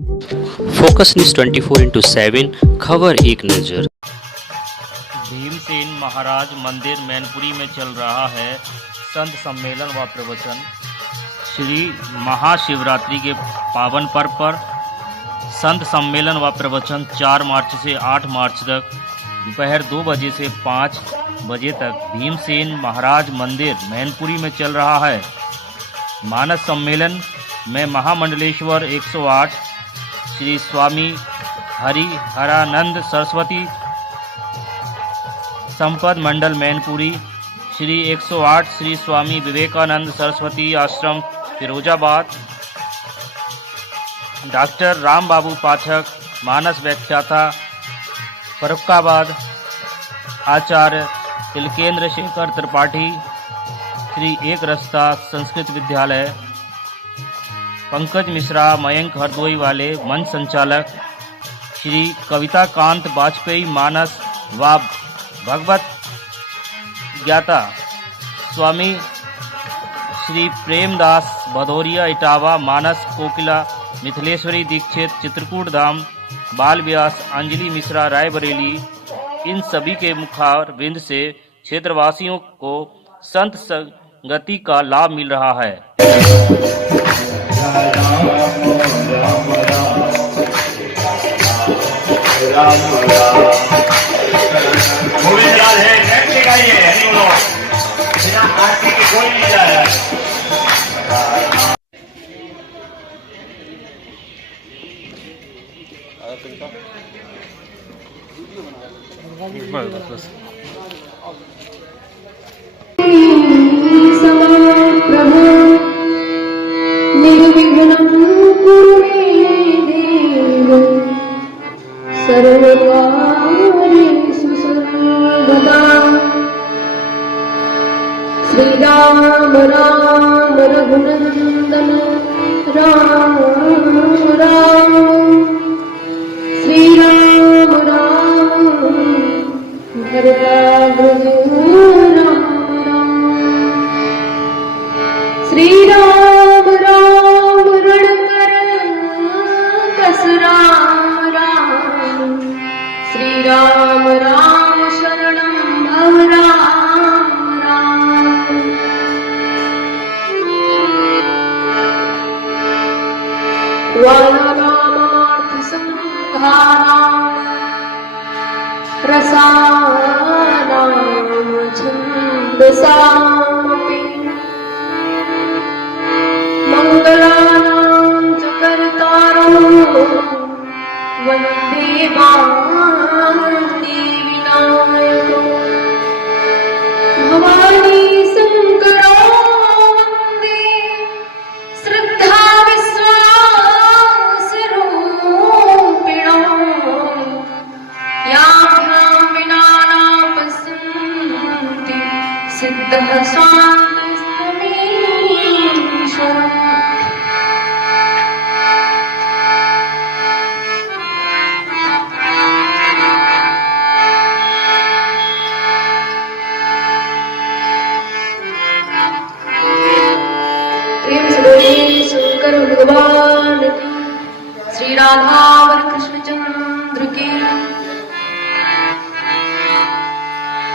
Focus news 24/7 खबर एक नज़र। भीमसेन महाराज मंदिर मैनपुरी में चल रहा है संत सम्मेलन व प्रवचन। श्री महाशिवरात्रि के पावन पर्व पर संत सम्मेलन व प्रवचन 4 मार्च से 8 मार्च तक दोपहर 2 बजे से 5 बजे तक भीमसेन महाराज मंदिर मैनपुरी में चल रहा है। मानस सम्मेलन में महामंडलेश्वर 108 श्री स्वामी हरिहरानंद सरस्वती संपद मंडल मैनपुरी, श्री 108 श्री स्वामी विवेकानंद सरस्वती आश्रम फिरोजाबाद, डॉक्टर राम बाबू पाठक मानस व्याख्याता फर्रुखाबाद, आचार्य तिलकेंद्र शेखर त्रिपाठी श्री एक रस्ता संस्कृत विद्यालय, पंकज मिश्रा मयंक हरदोई वाले मंच संचालक, श्री कविता कांत वाजपेयी मानस व भगवत ज्ञाता स्वामी श्री प्रेमदास भदौरिया इटावा मानस, कोकिला मिथिलेश्वरी दीक्षित चित्रकूट धाम, बाल व्यास अंजलि मिश्रा रायबरेली, इन सभी के मुखार वृंद से क्षेत्रवासियों को संत संगति का लाभ मिल रहा है। निर्विघ्नं कुरु मे देव सर्वकार्येषु सर्वदा। श्रीराम राम रघुनंदन राम राम, श्रीराम राम भरताग्रज राम राम, श्रीराम राम रणकर कस राम राम, श्रीराम राम शरणं भव राम राम। वानरामार्थ संहारां रसानां छन्दसामपि मंगलानां च कर्तारं वन्दे देवीनायकं। भवानी शंकरो वन्दे श्रद्धा विश्वासरूपिणो, याभ्यां विना न पश्यन्ति सिद्धः शान्तस्तमीश्वरम्। शंकर भगवान की, श्री राधा और कृष्णचंद्र की।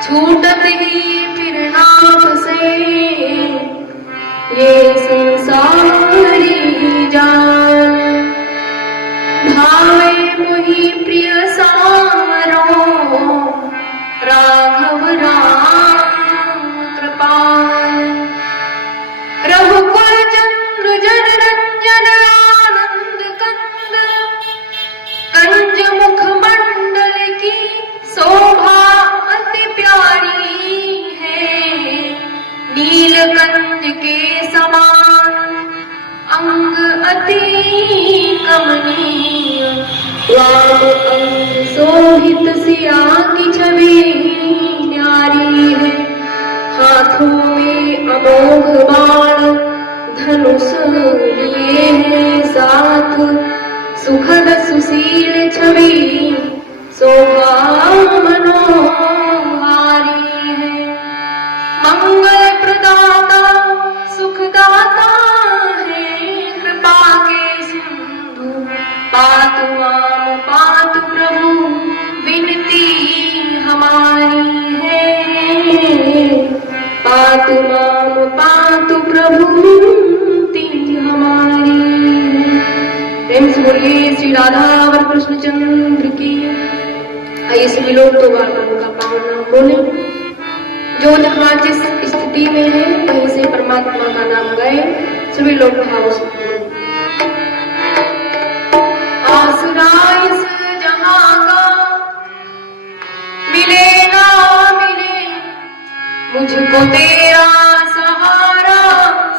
छूटते ही फिर ना फंसे ये संसारी जान, भावे मोहि प्रिय सारो राघव राम कृपाल। रघुकुल चंद्र जन रंजन आनंद कंद, कंज मुख मंडल की शोभा अति प्यारी है। नीलकंज के समान अंग अति कमनीय, वाम अंग शोभित सिया की छवि न्यारी है। हाथों में अमोघ बाण धनुष लिए हैं साथ, सुखद सुशील छवि शोभा मनोहारी है। मंगल प्रदाता सुखदाता है, कृपा के सिंधु पातु माम पातु प्रभु विनती हमारी है। पातु माम पातु प्रभु विनती हमारी है। प्रेम से बोलिए श्री राधा और कृष्ण चंद्र की। आइए सभी लोग तो बार का पावन नाम बोले। जो जहाँ जिस स्थिति में है कहीं से परमात्मा का नाम गाए। सभी लोग भाव से आसरा इस जहां का मिले ना मिले, मुझको तेरा सहारा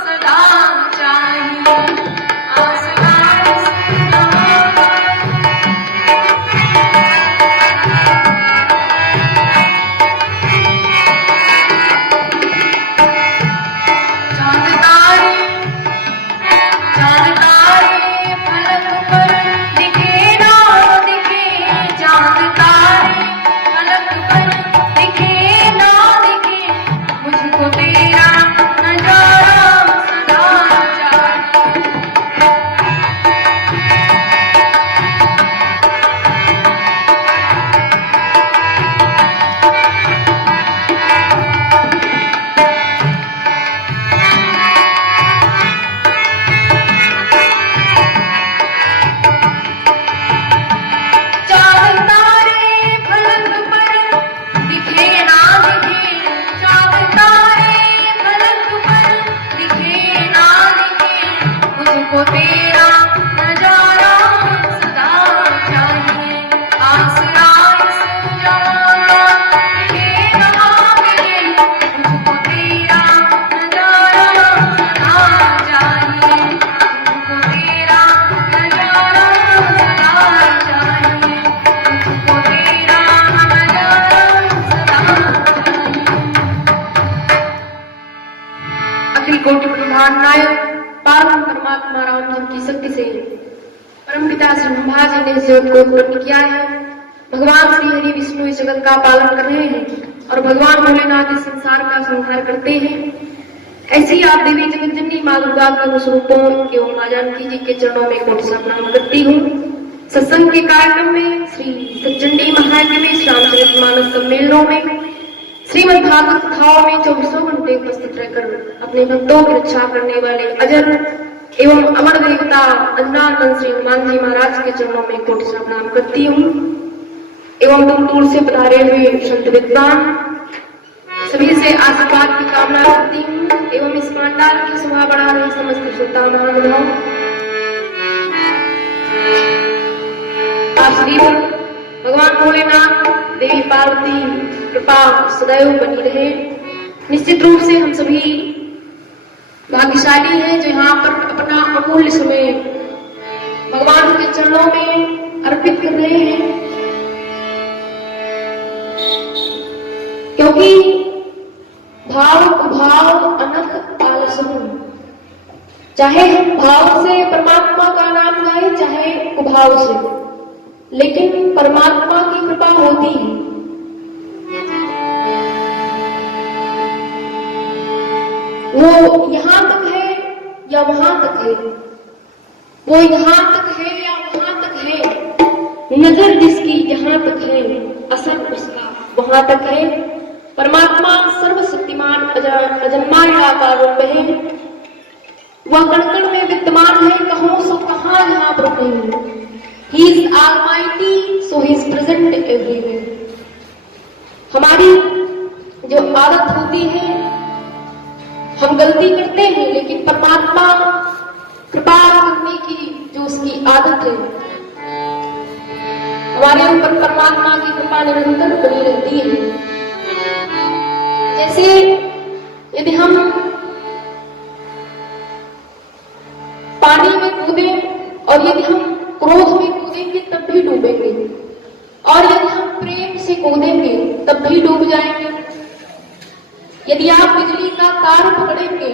सदा चाहिए। आसरा इस जहां का चांद तारे फलक पर दिखे ना दिखे, चांद तारे फलक पर दिखे ना दिखे, मुझको तेरा नजारा सदा चाहिए। चांद तारे फलक पर दिखे ना दिखे, चांद तारे फलक पर दिखे ना दिखे, मुझको तेरा नजारा सदा चाहिए। आसरा इस जहां मिले ना मिले, मुझको तेरा नजारा सदा चाहिए। मुझको तेरा नजारा सदा चाहिए। मुझको तेरा नजारा सदा चाहिए। अखिल कोटि ब्रह्मांड नायक पावन परमात्मा राम जी की शक्ति से परमपिता श्री ब्रह्मा जी ने इस जगत को उत्पन्न किया है। भगवान श्री हरि विष्णु इस जगत का पालन कर रहे हैं और भगवान भोलेनाथ इस संसार का संहार करते हैं। ऐसे ही आप देवी जगत जननी माँ दुर्गा के अनुस्वरूपों एवं माँ जानकी जी के चरणों में कोटि सा प्रणाम करती हूँ। सत्संग के कार्यक्रम में श्री सच्चंडी महायज्ञ में श्यामचरितमानस सम्मेलनों में श्रीमद् भागवत कथाओं में 24 घंटे उपस्थित रहकर अपने भक्तों की रक्षा करने वाले अजर एवं अमर देवता अंजनानंद श्री हनुमान जी महाराज के चरणों में कोटि सा प्रणाम करती हूँ। एवं दूर दूर से पधारे हुए संत विद्वान सभी से आशीर्वाद की कामना करती हूँ। एवं इस पांडाल की शोभा बढ़ा रहे समस्त श्रोता महानुभाव आप सभी पर भगवान भोलेनाथ देवी पार्वती कृपा सदैव बनी रहे। निश्चित रूप से हम सभी भाग्यशाली हैं जो यहाँ पर अपना अमूल्य समय भगवान के चरणों में अर्पित कर रहे हैं, क्योंकि भाव कुभाव अनक आलसम, चाहे हम भाव से परमात्मा का नाम गाए चाहे कुभाव से, लेकिन परमात्मा की कृपा होती है। वो यहाँ तक है या वहां तक है, वो यहाँ तक है या वहां तक है, नजर जिसकी जहां तक है असर उसका वहां तक है। परमात्मा सर्वशक्तिमान अजन्मा निराकार रूप है। वह कण कण में विद्यमान है, कहो सो कहाँ यहाँ पर नहीं। He is Almighty, so he is present everywhere. हमारी जो आदत होती है, हम गलती करते हैं, लेकिन परमात्मा कृपा करने की जो उसकी आदत है, हमारे ऊपर परमात्मा की कृपा निरंतर बनी रहती है। जैसे यदि हम पानी में कूदे और यदि हम क्रोध में कूदेंगे तब भी डूबेंगे, और यदि हम प्रेम से कूदेंगे तब भी डूब जाएंगे। यदि आप बिजली का तार पकड़ेंगे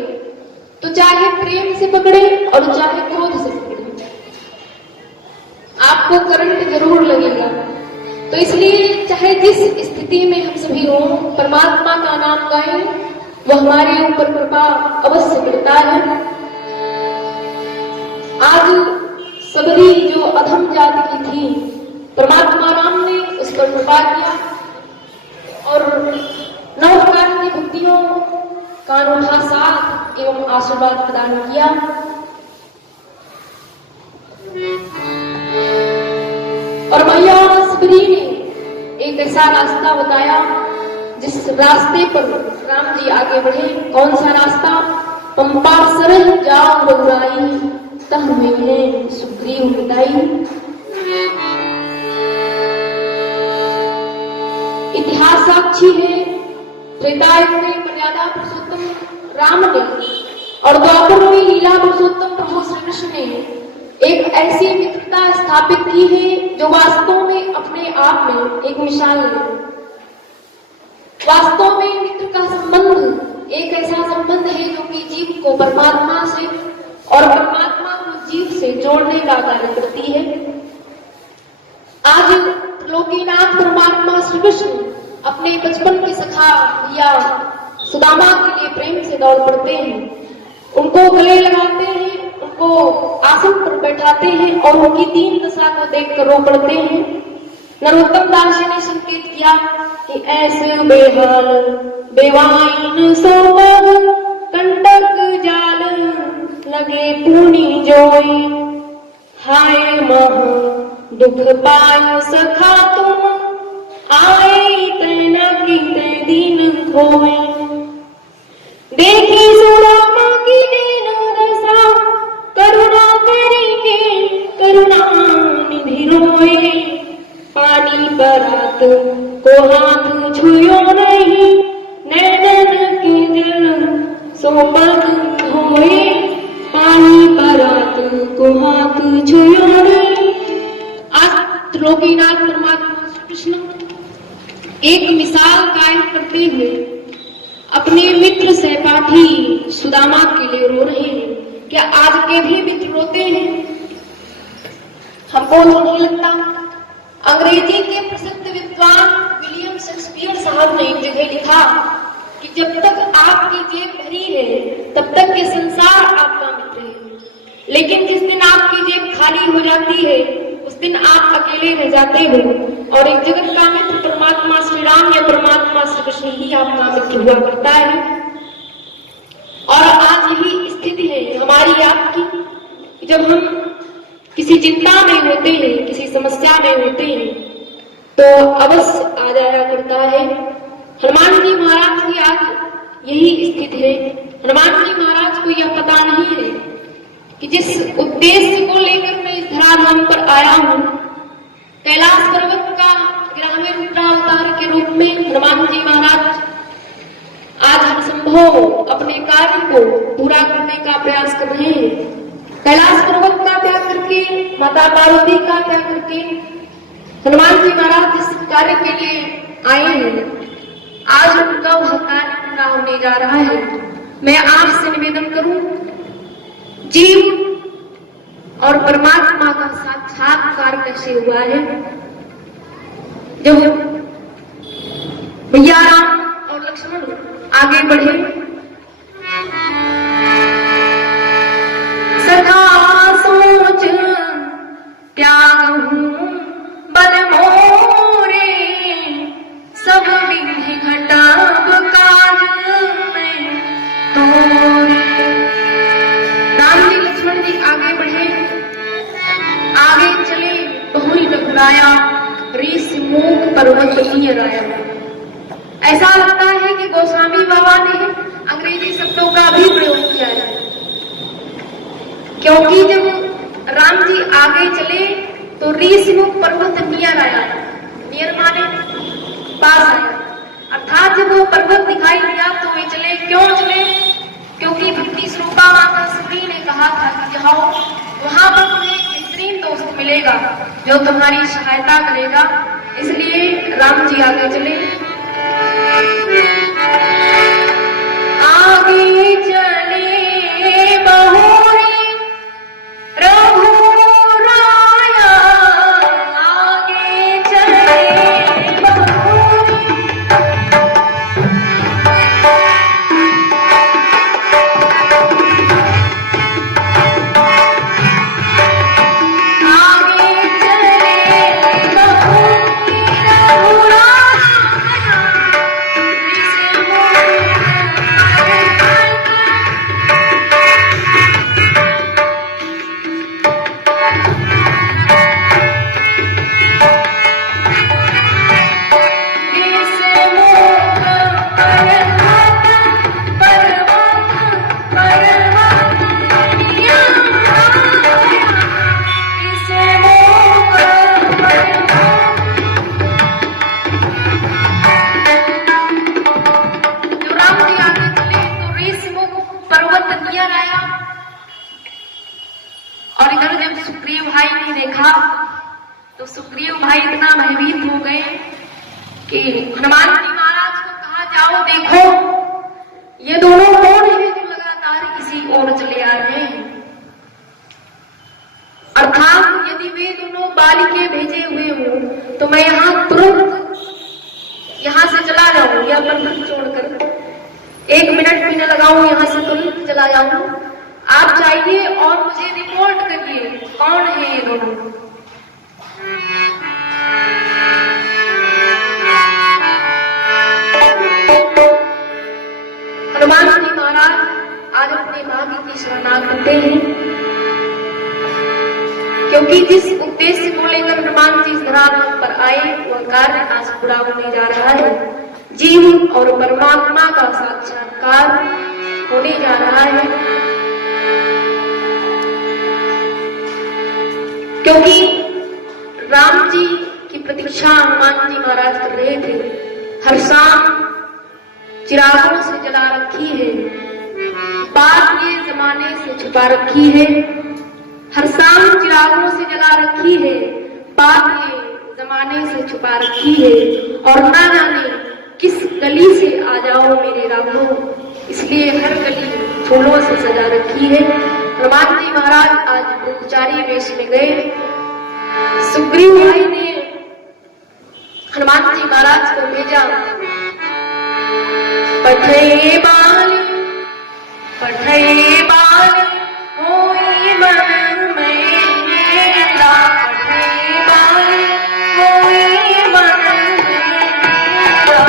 तो चाहे प्रेम से पकड़े और चाहे क्रोध से पकड़े, आपको करंट जरूर लगेगा। तो इसलिए चाहे जिस स्थिति में हम सभी हों, परमात्मा का नाम गाएं, वो हमारे ऊपर कृपा अवश्य करता है। आज सबरी जो अधम जाति की थी, परमात्मा राम ने उस पर कृपा किया और 9 प्रकार की भक्तियों का अनूठा साथ एवं आशीर्वाद प्रदान किया। और मैया सबरी ने एक ऐसा रास्ता बताया जिस रास्ते पर राम जी आगे बढ़े। कौन सा रास्ता? पंपा सरह जाओ रघुराई, तह में सुग्रीव मिताई। इतिहास साक्षी है, त्रेतायुग में मर्यादा पुरुषोत्तम राम ने और द्वापर में लीला पुरुषोत्तम प्रभु श्री कृष्ण ने एक ऐसी मित्रता स्थापित की है जो वास्तव में अपने आप में एक मिसाल है। वास्तव में मित्र का संबंध एक ऐसा संबंध है जो कि जीव को परमात्मा से और परमात्मा को जीव से जोड़ने का कार्य करती है। आज त्रिलोकीनाथ परमात्मा श्री कृष्ण अपने बचपन के सखा या सुदामा के लिए प्रेम से दौड़ पड़ते हैं, उनको गले लगाते हैं, उनको आसन पर बैठाते हैं और उनकी दीन दशा को देखकर रो पड़ते हैं। नरोत्तम दास जी ने संकेत किया कि ऐसे बेहाल बेवाइन सोमग कंटक जाल लगे पूनी जोई, हाय मह दुख पायो सखा तुम, आए तैना की तै दीन खोए। देखी सुदामा की दीन दशा, करुणा करी के करुणा निधि रोए। पानी परात को हाथ छुयो नहीं, नैनन के जल सोमग धोए। पानी परात को हाथ छुयो नहीं। आज त्रिलोकीनाथ परमात्मा श्री कृष्ण एक मिसाल कायम करते हुए अपने मित्र सहपाठी सुदामा के लिए रो रहे हैं। क्या आज के भी मित्र रोते हैं? हमको नहीं लगता। अंग्रेजी के प्रसिद्ध विद्वान विलियम शेक्सपियर साहब ने एक जगह लिखा कि जब तक आपकी जेब भरी है तब तक ये संसार आपका मित्र है, लेकिन जिस दिन आपकी जेब खाली हो जाती है उस दिन आप अकेले रह जाते हो और एक जगत का मित्र परमात्मा श्री राम या परमात्मा श्री कृष्ण ही आपका मित्र हुआ करता है। और आज यही स्थिति है हमारी आपकी। जब हम किसी चिंता में होते हैं, किसी समस्या में होते हैं, तो अवश्य आ जाया करता है। हनुमान जी महाराज की आज यही स्थिति है। हनुमान जी महाराज को यह पता नहीं है कि जिस उद्देश्य को लेकर मैं इस धराधाम पर आया हूँ, कैलाश पर्वत का ग्रामीण रुद्रावतार के रूप में हनुमान जी महाराज आज हर संभव अपने कार्य को पूरा करने का प्रयास कर रहे हैं। कैलाश पर्वत का त्याग करके, माता पार्वती का त्याग करके हनुमान जी महाराज जिस कार्य के लिए आए हैं, आज उनका वह कार्य पूरा होने जा रहा है। मैं आपसे निवेदन करूं, जीव और परमात्मा का साक्षात्कार कैसे हुआ है? जब भैया राम और लक्ष्मण आगे बढ़े, सखा सोच त्यागहूं बल मोरे, सब विधि घटब काज में तोरे। राम जी लक्ष्मण जी आगे बढ़े, आगे चले बहुरी रघुराया, ऋषि मूक पर्वत राया। ऐसा लगता है कि गोस्वामी बाबा ने अंग्रेजी शब्दों का भी प्रयोग किया है, क्योंकि जब राम जी आगे चले तो ऋषि मूक पर्वत नियर आया। नियर माने पास आया, अर्थात जब वो पर्वत दिखाई दिया तो वे चले। क्यों चले? क्योंकि भक्ति स्वरूपा माता सुरी ने कहा था कि जाओ, वहां पर तुम्हें एक बेहतरीन दोस्त मिलेगा जो तुम्हारी सहायता करेगा। इसलिए राम जी आगे चले। आगे चले बहुरी रघुराया, आगे चले बहुरी। तो सुग्रीव भाई इतना भयभीत हो गए कि हनुमान जी महाराज को कहा, जाओ देखो ये दोनों कौन है जो लगातार इसी ओर चले आ रहे हैं। अर्थात यदि वे दोनों बालिके भेजे हुए हों तो मैं यहाँ तुरंत यहाँ से चला जाऊं या पर्वत छोड़कर 1 मिनट भी न लगाऊं, यहाँ से तुरंत चला जाऊं। आप जाइए और मुझे रिपोर्ट करिए कौन है ये दोनों। हनुमान जी महाराज आज अपने भाग्य की सराहना करते हैं, क्योंकि जिस उद्देश्य को लेकर हनुमान जी धरातल पर आए वह कार्य आज पूरा होने जा रहा है। जीव और परमात्मा का साक्षात्कार होने जा रहा है। क्योंकि राम जी की प्रतीक्षा हनुमान जी महाराज कर रहे थे। हर शाम चिरागों से जला रखी है, बात ये जमाने से छुपा रखी है। हर शाम चिरागों से जला रखी है, बात ये जमाने से छुपा रखी है। और ना जाने किस गली से आ जाओ मेरे रामो, इसलिए हर गली फूलों से सजा रखी है। हनुमान जी महाराज आज ब्रह्मचारी वेश में गए। सुग्रीव भाई ने हनुमान जी महाराज को भेजा, पठे बाल होई मन मेरा, पठे बाल होई मन मेरा।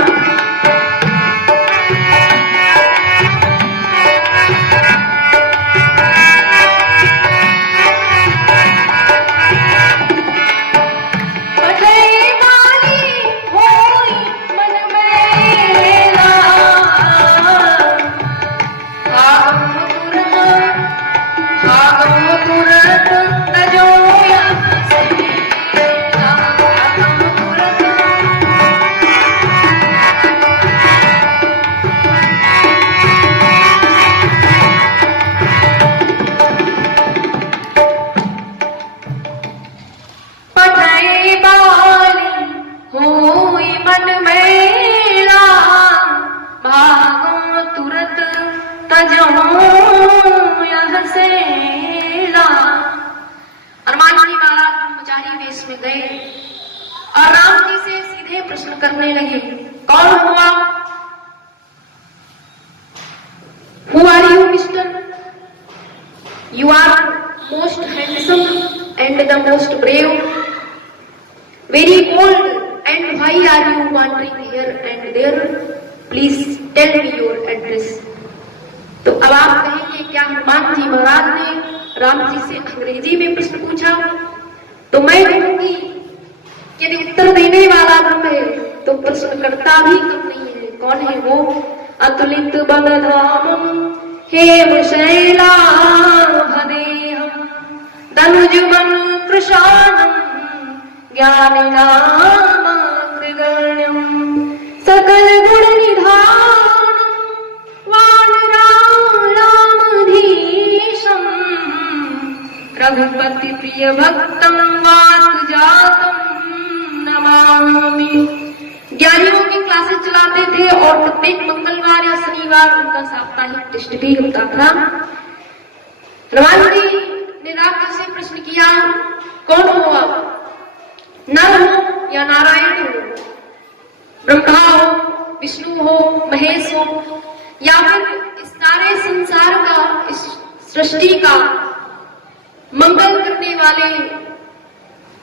पठे बाली होई मन मेरा, भागम तुरत तजोया सेरा, भागम तुरत। पठे बाली होई मन मेरा, भागम तुरत तजोया सेरा। हनुमान जी महाराज ब्रह्मचारी वेश में गए और राम जी से सीधे प्रश्न करने लगे, कौन हुआ? Who are you, mister? You are most handsome and the most brave, very bold, and why are you wandering here and there? Please tell me your address. तो अब आप कहेंगे क्या हनुमान जी महाराज ने राम जी से अंग्रेजी में प्रश्न पूछा? तो मैं कहूंगी यदि उत्तर देने वाला ब्रह्म है तो प्रश्नकर्ता भी कम नहीं है। कौन है वो? अतुलित बलधामम हेम शैलाभदेहम धनुजुगम कृशानम ज्ञानिनामग्रगण्यम सकल गुण निधानम वानराणामधीशम रघुपति प्रिय भक्तम वात जातम नमामि। ज्ञानियों की क्लासेस चलाते थे और प्रत्येक मंगलवार या शनिवार उनका साप्ताहिक टेस्ट भी होता था। हनुमान जी ने राम जी से प्रश्न किया, कौन हो आप? नर हो या नारायण हो, ब्रह्मा हो, विष्णु हो, महेश हो, या फिर इस सारे संसार का, इस सृष्टि का मंगल करने वाले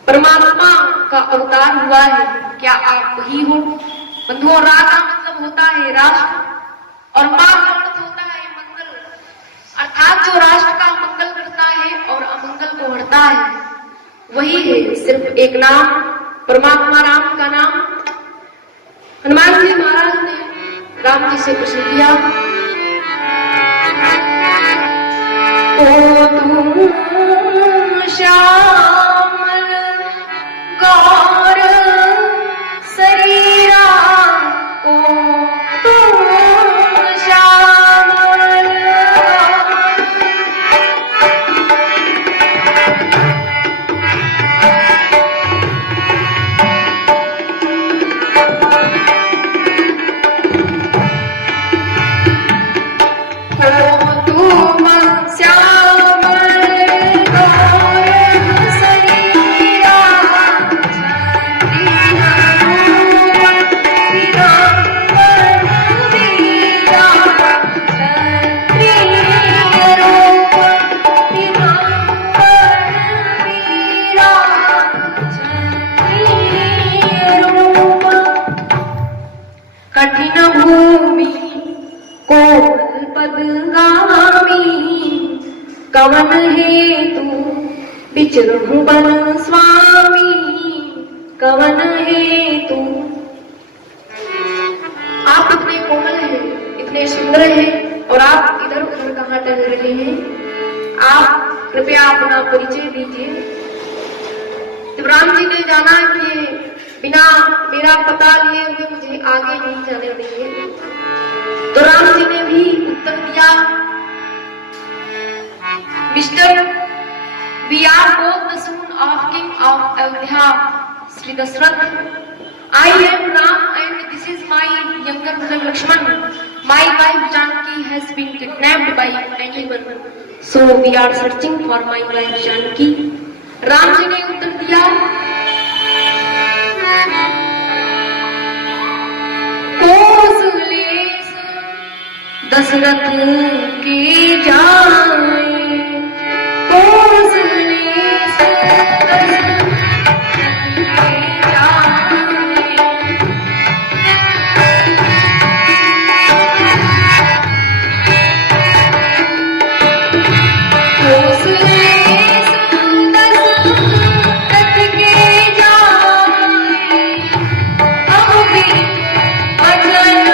परमात्मा का अवतार हुआ है? क्या आप वही हो? बंधुओं, रा का मतलब होता है राष्ट्र और मां का अर्थ होता है मंगल, अर्थात जो राष्ट्र का मंगल करता है और अमंगल को हरता है वही है सिर्फ एक नाम, परमात्मा राम का नाम। हनुमान जी महाराज ने राम जी से प्रश्न किया, तो तुम श्यामल गौर शरीरा को तुम श्यामल कवन है तू विचरहु बन स्वामी, कवन है तू। आप इतने कोमल हैं, इतने सुंदर हैं, और आप इधर उधर कहाँ टहल रहे हैं? आप कृपया अपना परिचय दीजिए। जब राम जी ने जाना कि बिना मेरा पता लिए हुए मुझे आगे नहीं जाने देंगे, तो राम जी ने भी उत्तर दिया, mister, we are both the son of king of Ayodhya Shri Dashrath. I am Ram and this is my younger brother Lakshman. My wife Janki has been kidnapped by anyone, so we are searching for my wife Janki. Ram ji ने उत्तर दिया, कौशलेश दशरथ के जाए, कौशलेश दशरथ के जाए। कौशलेश दशरथ के जाए, अब भी भजन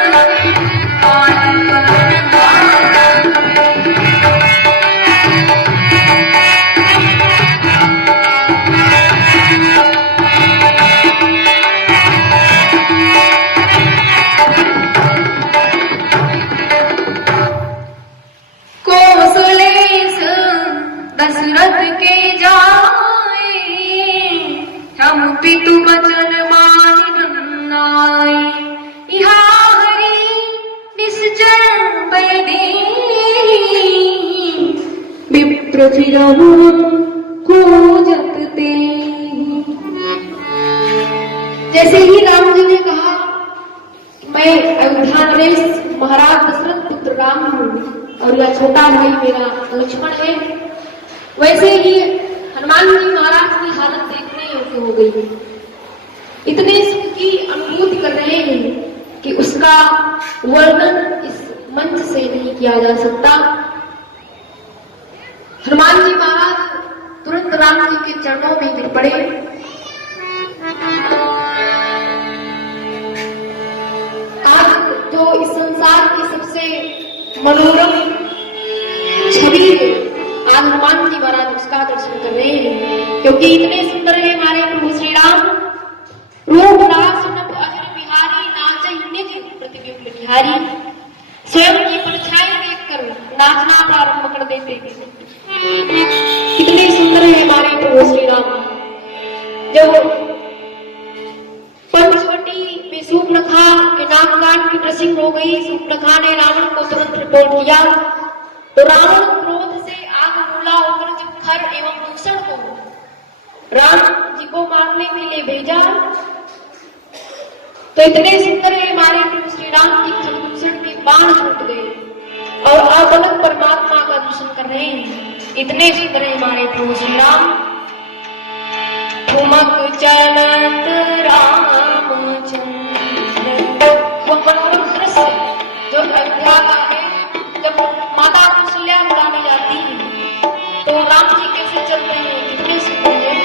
कौशलेश दशरथ के जाए, हम पितु वचन मानि नाय, यहाँ हरि निश्चर बैदे, विप्र चिरहु खोजत ते। जैसे ही राम जी ने कहा, मैं अयोध्या नरेश महाराज दशरथ पुत्र राम हूँ और यह छोटा भाई मेरा लक्ष्मण है, वैसे ही हनुमान जी महाराज की हालत देखने योग्य हो गई है। इतने सुख की अनुभूति कर रहे हैं कि उसका वर्णन इस मंच से नहीं किया जा सकता। हनुमान जी महाराज तुरंत राम जी के चरणों में गिर पड़े। आज जो इस संसार की सबसे मनोरम छवि है, आज हनुमान जी महाराज उसका दर्शन कर रहे हैं, क्योंकि इतने सुंदर है हमारे प्रभु श्री राम। रूप रास नभ अजर बिहारी, नाचहि निज प्रतिबिंब निहारी। स्वयं की परछाई देखकर नाचना प्रारंभ कर देते हैं। कितने सुंदर है हमारे प्रभु श्री राम। जब पंचवटी में सूर्पनखा के नामकांड की ड्रेसिंग हो गई, सूर्पनखा ने रावण को तुरंत रिपोर्ट किया, तो रावण क्रोध से आग बबूला होकर जब खर एवं दूषण को राम जी को मारने के लिए भेजा, तो इतने सुंदर है हमारे प्रभु श्री राम की दूषण के बाण छूट गए और अचानक परमात्मा का दर्शन कर रहे हैं। इतने सुंदर है हमारे प्रभु श्री राम। ठुमक चलत रामचंद्र, वो मनोरम दृश्य जो अयोध्या का है। जब माता कौशल्या बुलाने जाती है तो राम जी कैसे चलते हैं, कितने सुंदर है।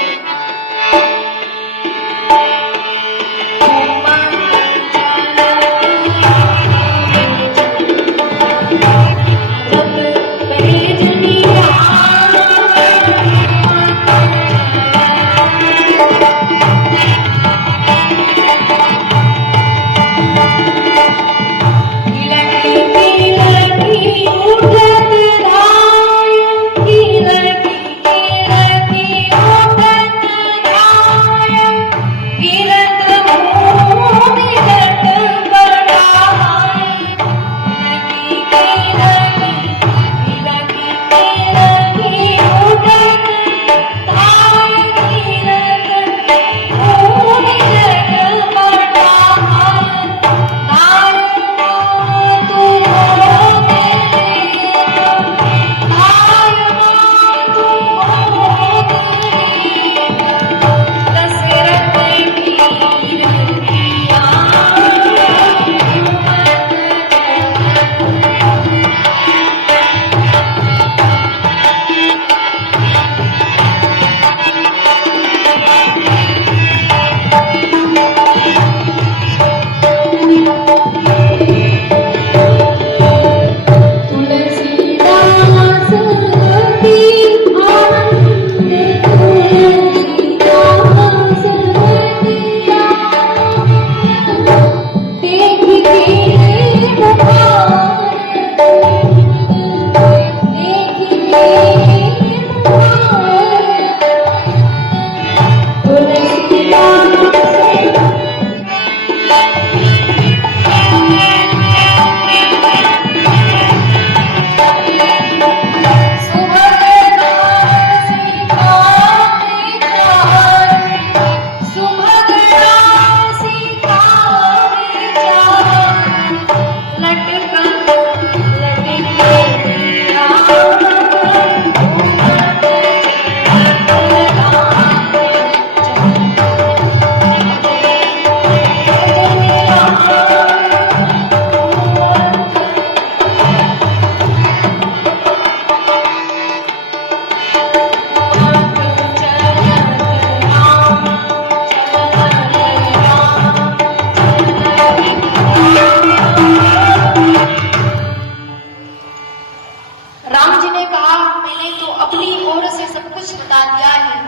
राम जी ने कहा, मैंने तो अपनी ओर से सब कुछ बता दिया है,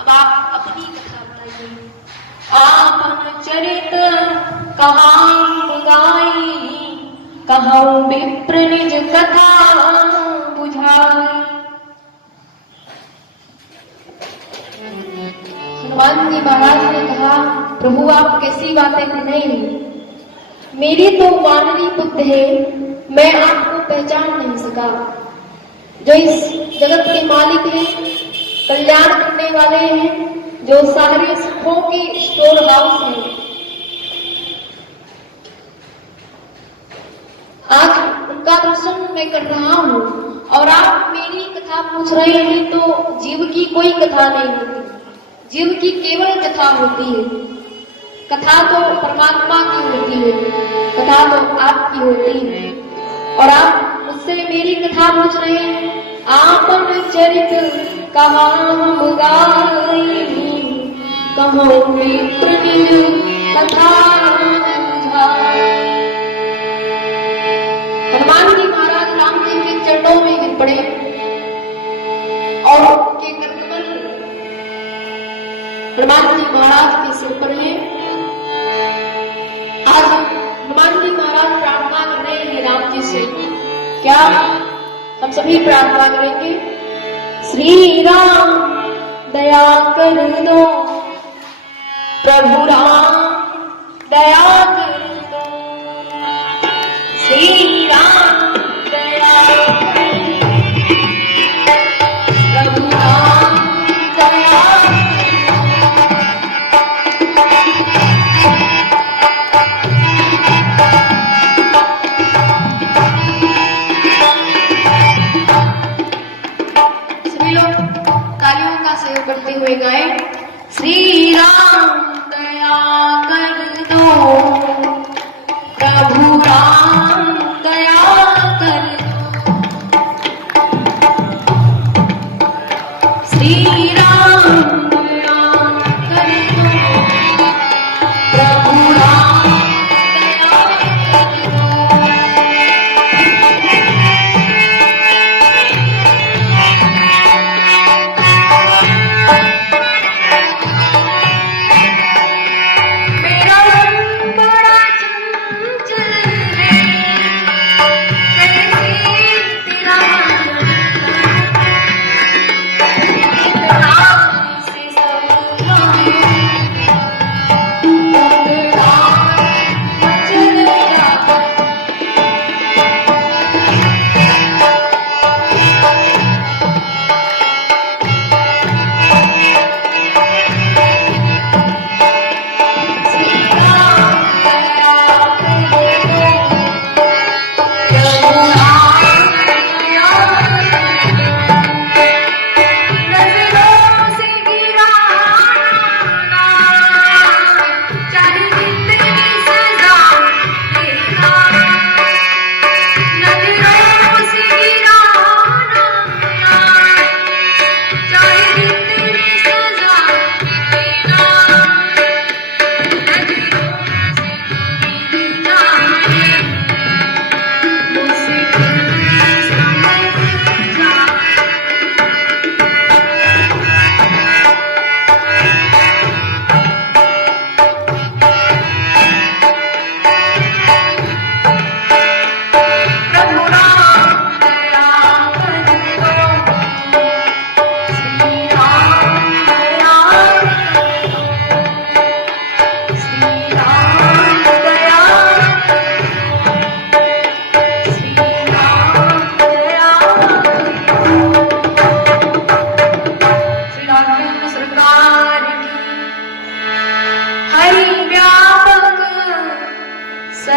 अब आप अपनी कथा बताइए। आपन चरित कहां गाई, कहूं विप्र निज कथा बुझाई। हनुमान जी महाराज ने कहा, प्रभु आप कैसी बातें कर रहे हैं? मेरी तो वानरी पुत्र है, मैं आपको पहचान नहीं सका। जो इस जगत के मालिक हैं, कल्याण करने वाले हैं, जो सारे सुखों की स्टोर हाउस है, आज उनका दर्शन मैं कर रहा हूँ और आप मेरी कथा पूछ रहे हैं। तो जीव की कोई कथा नहीं होती, जीव की केवल कथा होती है। कथा तो परमात्मा की होती है, कथा तो आपकी होती है और आप मुझसे मेरी कथा पूछ रहे हैं। आपन चरित कहां हम गाई, कहूं विप्र निज कथा बुझाई। हनुमान जी महाराज राम जी के चरणों में गिर पड़े और उनके करकमल हनुमान जी महाराज के सिर पर है। आज हनुमान जी महाराज प्रार्थना कर रहे हैं राम जी से। क्या हम सभी प्रार्थना करेंगे? श्री राम दया कर दो, प्रभु राम दया कर दो, श्री राम दया कर दो, प्रभु राम दया करते हुए गाए। श्री राम दया कर दो, प्रभु राम दया कर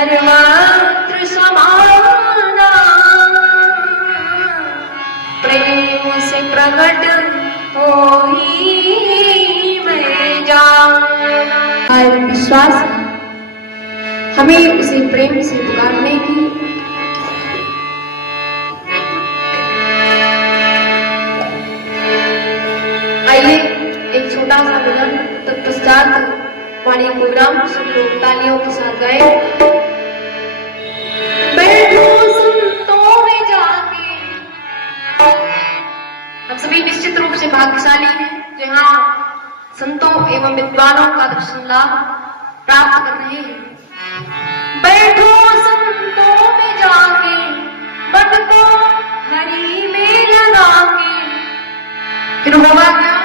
सर्वत्र समाना, प्रेम से प्रकट होई मैं जाना। हर विश्वास हमें उसे प्रेम से पुकारने की, आइए एक छोटा सा भजन, तत्पश्चात हमारी प्रोग्राम सब लोग तालियों के साथ गाए। बैठो संतों में जाके, हम सभी निश्चित रूप से भाग्यशाली हैं जो यहाँ संतों एवं विद्वानों का दर्शन लाभ प्राप्त कर रहे हैं। बैठो संतों में जाके, मन को हरि में लगा के, फिर होगा क्या?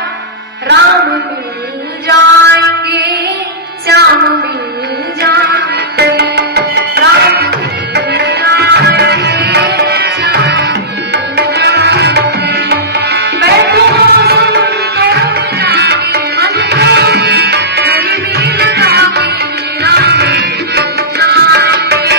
राम मिल जाएंगे, श्याम मिल जाएंगे, राम मिल जाएंगे, श्याम मिल जाएंगे। बैठो संतों में जाके, मन को हरि में लगा के, राम मिल जाएंगे, श्याम मिल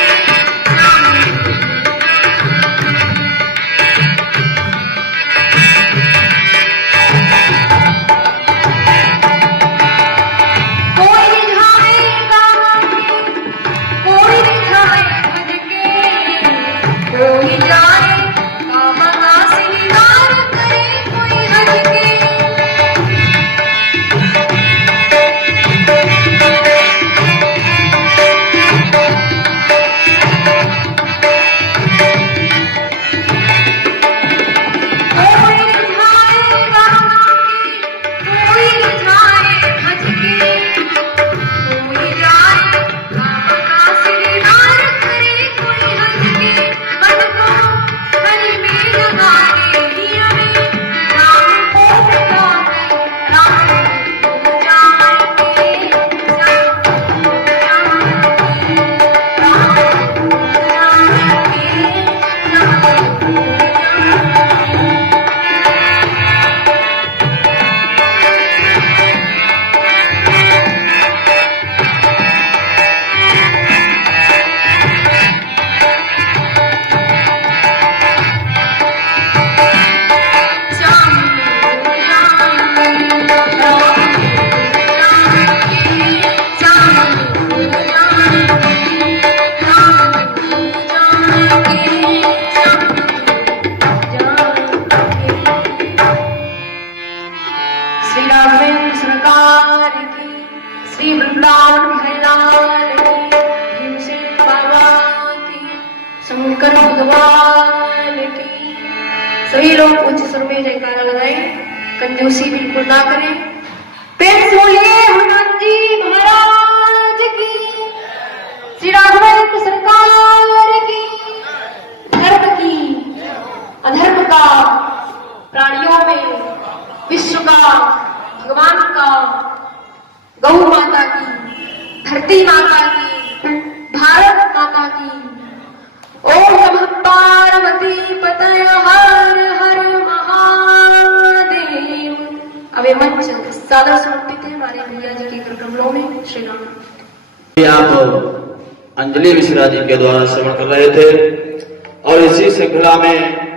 शंकर भगवान की। सभी लोग उच्च स्वर में जयकारा लगाएं, कंजूसी बिल्कुल ना करें। पेड़ बोलिए हनुमान जी महाराज की, श्री राघवेंद्र सरकार की। धर्म की अधर्म का, प्राणियों में विश्व का, भगवान का, गौ माता की, धरती माता की, भारत माता की। ओम नमः पार्वती पतये हर हर महादेव। अब ये मंच सादर समर्पित है हमारे भैया जी के कर कमलों में। श्री राम। आप अंजलि मिश्रा जी के द्वारा श्रवण कर रहे थे और इसी श्रृंखला में